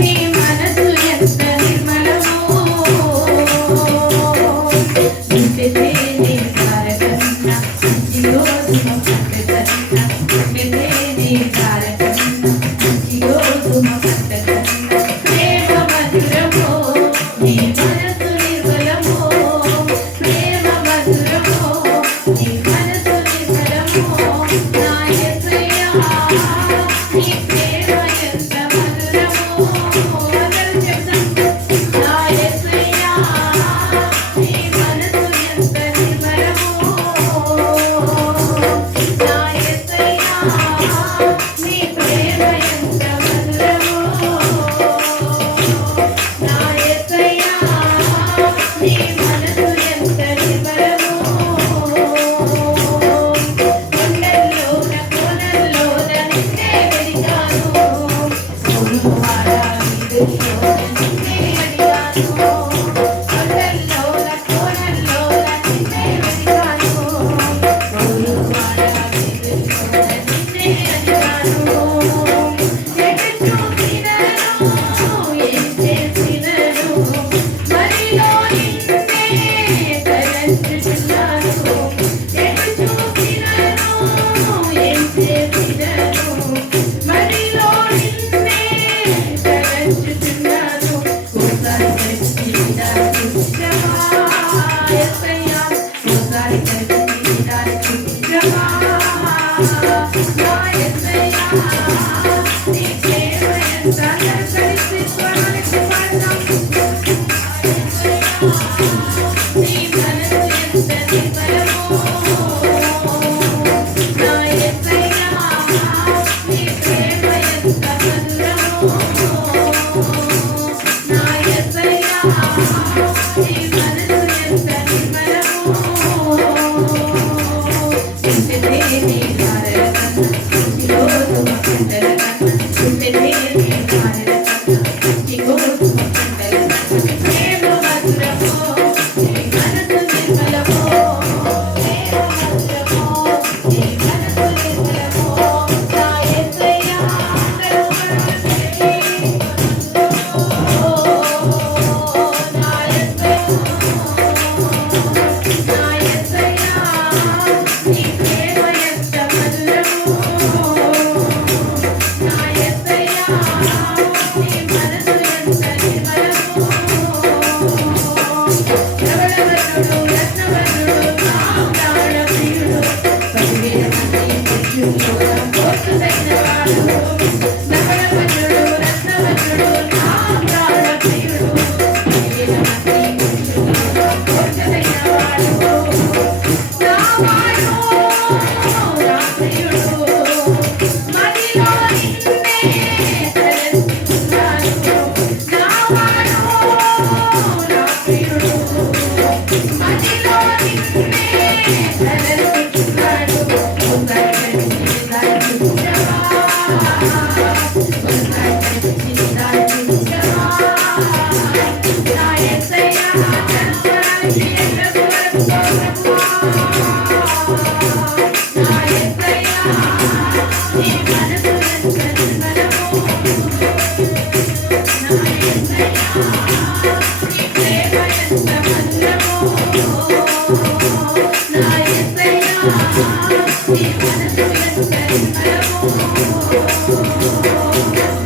నీ మనసు ఎంత నిర్మలమో నింపితే నీ తారకన్నా మంచిలో సుమ పంటకన్నా నింపితే నీ తారకన్నా మంచిలో సుమ పంటకన్నా ప్రేమ మధురమో నీ మనసు నిర్మలమో ప్రేమ మధురమో నీ మనసు నిర్మలమో నా యేసయ్యా నీ ప్రేమ ఎంత మధురమో అందరూ చెప్తాం నా యేసయ్యా నీ మనసు ఎంత నిర్మలమో నా యేసయ్యా నీ ప్రేమ ఎంత మధురమో నా యేసయ్యా నీ మనసు ఎంత నిర్మలమో కొండల్లోన కోనల్లోన నిన్నే వెదికాను కోరువాడా వీధుల్లోన నిన్నే అడిగాను కొండల్లోన కోనల్లోన నిన్నే వెదికాను కోరువాడా వీధుల్లోన నిన్నే అడిగాను ఎటు చూసినను ఏం చేసినను మరిలో నిన్నే తలంచుచున్నాను ఎటు చూసినను ఏం చేసినను మరిలో నిన్నే తలంచుచున్నాను ఒకసారి కలిసి చూపించమా యేసయ్యా ఒకసారి కలిసి చూపించమా నా యేసయ్యా నీ ప్రేమ ఎంత కలిసి స్వరానికి పాడదాం నీ మనసు ఎంత నిర్మలమో నా యేసయ్యా నీ ప్రేమ ఎంత మధురమో నా యేసయ్యా నీ మనసు ఎంత నిర్మలమో నింపితే నీ తారకన్నా మంచిలో సుమ పంటలకన్నా నింపితే నీ తారకన్నా మంచిలో సుమ పంటలకన్నా ప్రేమ మధురమో నీ మనసు నిర్మలమో ప్రేమ మధురమో నీ మనసు నిర్మలమో నా యేసయ్యా అందరూ పాడండి నా యేసయ్యా నీ ప్రేమ ఎంత మధురమో నా యేసయ్యా నీ మనసు ఎంత నిర్మలమో రవళవరుడు రత్నవరుడు నా ప్రాణప్రియుడు 10,000 మంది శిష్యుల్లో పోర్చుదైనవాడు రవళవరుడు రత్నవరుడు నా ప్రాణప్రియుడు 10,000 మంది శిష్యుల్లో పోర్చుదైనవాడు నా వాడు నా ప్రియుడు మదిలో నిన్నే తలంచుచున్నాను నా వాడు నా ప్రియుడు మదిలో నిన్నే తలంచుచున్నాడు ఒకసారి కలిసి దాచుకుంటావా ఒకసారి కలిసి దాచుకుంటావా నా యేసయ్యా కనపడాలి ఎంతకు వరకు నా యేసయ్యా నీ మనసు ఎంత నిర్మలమో నా యేసయ్యా నీ ప్రేమ ఎంత మధురమో నా యేసయ్యా నీ మనసు ఎంత నిర్మలమో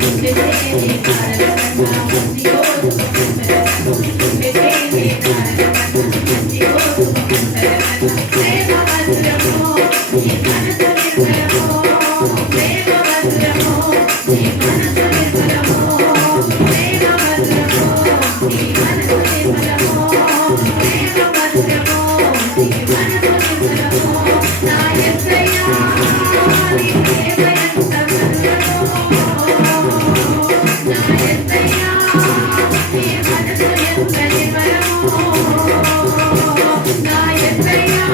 నింపితే నీ తారకన్నా మంచిలో సుమ పంటలకన్నా నింపితే నీ తారకన్నా మంచిలో సుమ పంటలకన్నా ప్రేమ మధురమో నీ మనసు నిర్మలమో ప్రేమ మధురమో నీ మనసు నిర్మలమో ప్రేమ మధురమో నీ మనసు నిర్మలమో ప్రేమ మధురమో నీ మనసు నిర్మలమో నా యేసయ్యా నీ ప్రేమ ఎంత మధురమో నా యేసయ్యా నీ మనసు ఎంత నిర్మలమో నా యేసయ్యా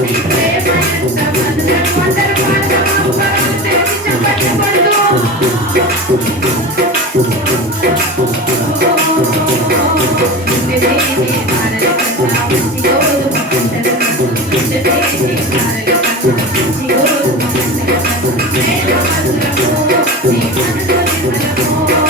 నీ ప్రేమ ఎంత మధురమో అందరూ పాడదాం పరమ తెలిసి చెప్పండి పడుతూ ప్రేమ మధురమో నీ మనసు నిర్మలమో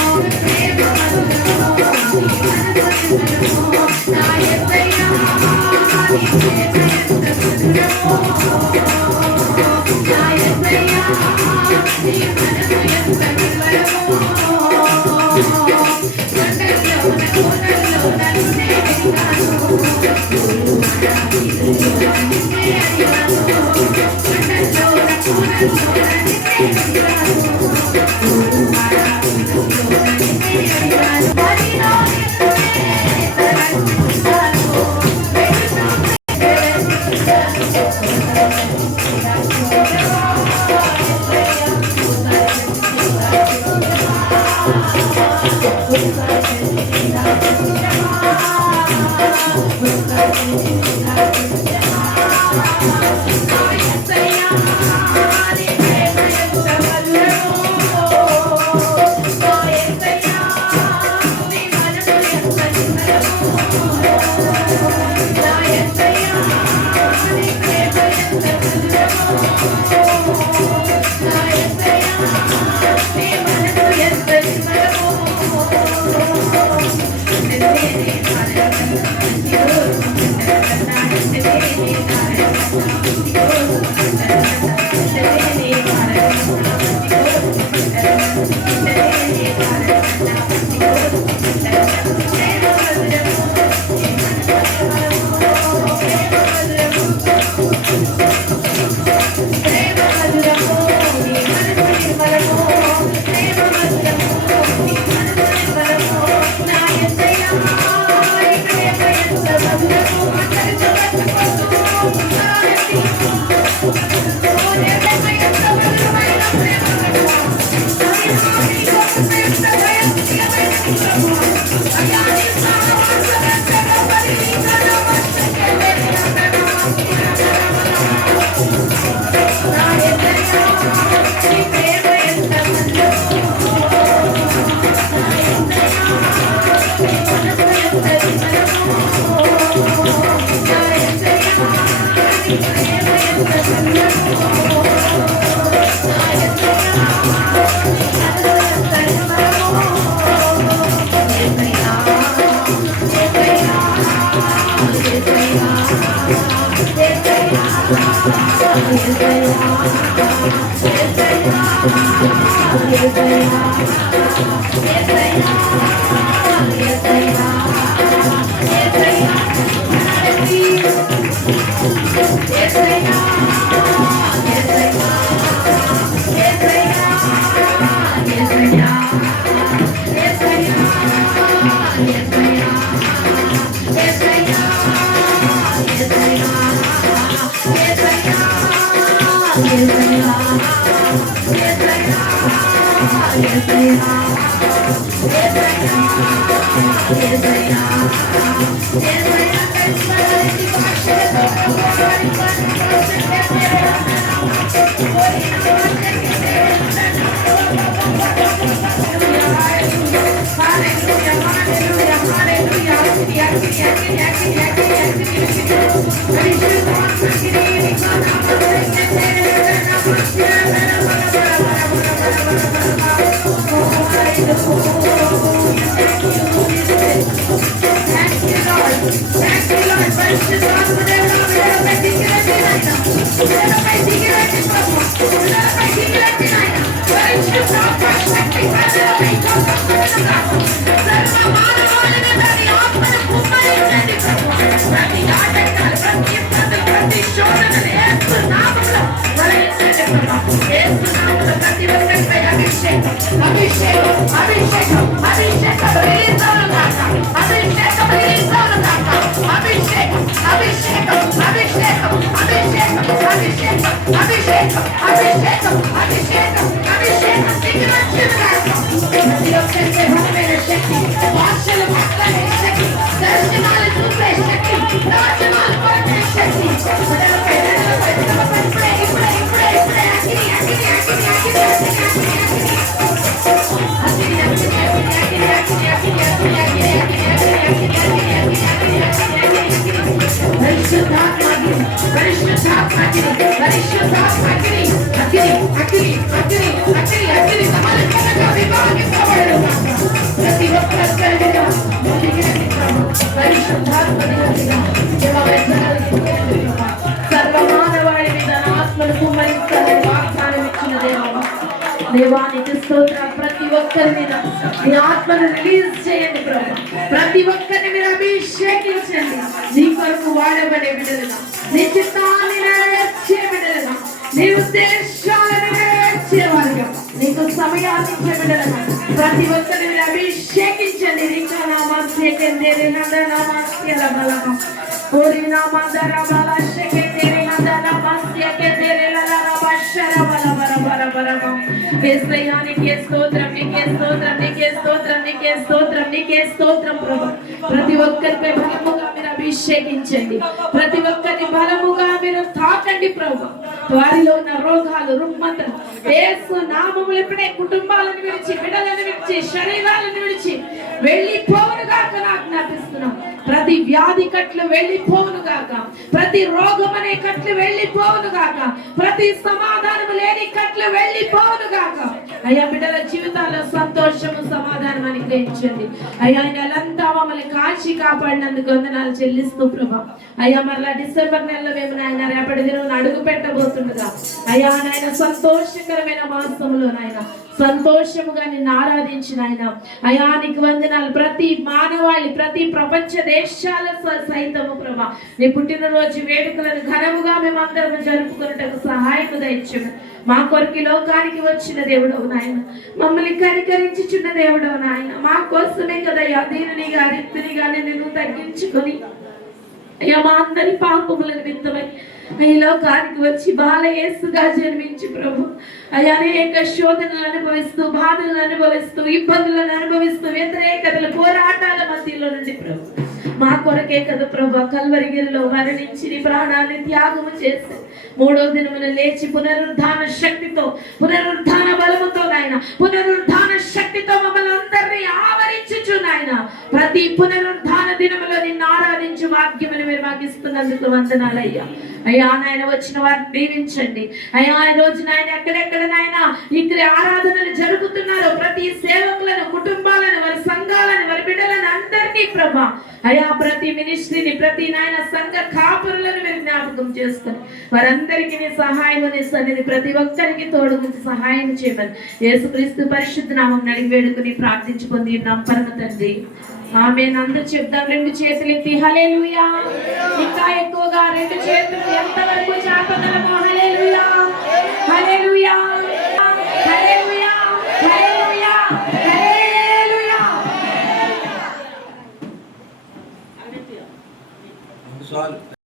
దేవానికి స్తోత్రం. ప్రతి ఒక్కరి మీద నీ ఆత్మను రిలీజ్ చేయండి ప్రభు. ప్రతి ఒక్కరిని మీరు అభిషేకించండి. నీ కొరకు వాడబడే బిడ్డలుగా, నీ చిత్తాన్ని నెరవేర్చే బిడ్డలుగా, నీ ఉద్దేశాలను ప్రతి ఒక్కరిని మీరు అభిషేకించండి. ప్రతి ఒక్కరిపై బలముగా మీరు అభిషేకించండి. ప్రతి ఒక్కరిని బలముగా మీరు తాకండి ప్రభు. వారిలో ఉన్న రోగాలు రుగ్మతలు యేసు నామములో ఇప్పుడే కుటుంబాలను విడిచి, బిడ్డలను విడిచి, శరీరాలను విడిచి వెళ్ళిపోవును గాక ఆజ్ఞాపిస్తున్నాం. ప్రతి వ్యాధి కట్లు వెళ్ళిపోవును గాక, ప్రతి రోగం అనే కట్లు వెళ్ళిపోవును గాక, ప్రతి సమాధానము లేని కట్లు వెళ్ళిపోవును గాక. అయ్యా బిడ్డల జీవితాల్లో సంతోషము సమాధానం అనుగ్రహించండి. అయ్యా నెలంతా మమ్మల్ని కాచి కాపాడినందుకు వందనాలు చెల్లిస్తూ ప్రభా. అయ్యా మరలా డిసెంబర్ నెలలో మేము నాయన రేపటి దినం అడుగు పెట్టబోతుండగా అయ్యా నాయన సంతోషకరమైన మాసంలో నాయన సంతోషముగా నిన్ను ఆరాధించిన ఆయన అయ్యా నీకు వందనాలు. ప్రతి మానవాళి, ప్రతి ప్రపంచ దేశాల సైతము ప్రభా నీ పుట్టినరోజు వేడుకలను ఘనముగా మేమందరం జరుపుకున్నట్టు సహాయం దయచేము. మా కొరకు లోకానికి వచ్చిన దేవుడవు నాయన, మమ్మల్ని కనికరించుచున్న దేవుడవు నాయన. మా కోసమే కదయ్యా దీనినిగా రిక్తునిగా నిన్ను తగ్గించుకొని అయ్యా మా అందరి పాపముల నిమిత్తమై ఈ లోకానికి వచ్చి బాలయేసుగా జన్మించి ప్రభు అయ్యా అనేక శోధనలు అనుభవిస్తూ, బాధలను అనుభవిస్తూ, ఇబ్బందులను అనుభవిస్తూ, వ్యతిరేకతలు, పోరాటాల మధ్యలో నుండి ప్రభు మా కొరకే కదా ప్రభు కల్వరిగిరిలో మరణించి నీ ప్రాణాన్ని త్యాగము చేసి మూడో దినమున లేచి పునరుద్ధాన శక్తితో, పునరుద్ధాన బలముతో నాయన, పునరుద్ధాన శక్తితో మమ్మల్ని అందరినీ ఆవరించుచు నాయన ప్రతి పునరుద్ధాన దినములో నిన్ను ఆరాధించు వాక్యమును మీరు మాకు ఇస్తున్నందుకు వందనాలయ్యా. అయ్యా నాయన వచ్చిన వారిని దీవించండి. అయ్యా ఈ రోజు నాయన ఎక్కడెక్కడ నాయన ఇక్కడ ఆరాధనలు జరుగుతున్నారో ప్రతి సేవకులను, కుటుంబాలను, వారి సంఘాలను, వారి బిడ్డలను అందరినీ ప్రభా అయ్యా ప్రతి మినిస్ట్రీని, ప్రతి నాయన సంఘ కాపురులను మీరు జ్ఞాపకం చేసుకొని వారందరికీ నీ సహాయం అనేది ప్రతి ఒక్కరికి తోడుగుంచి సహాయం చేయమని యేసుక్రీస్తు పరిశుద్ధ నామం అడిగి వేడుకుని ప్రార్థించి పొంది పరమ తండ్రి ఆమేన్. అందరూ చెప్దాం. రెండు చేతులు ఎత్తి హల్లెలూయా. ఇంకా ఎక్కువగా రెండు చేతులు ఎంతవరకు చాపగలమో హల్లెలూయా, హల్లెలూయా, హల్లెలూయా, హల్లెలూయా, హల్లెలూయా.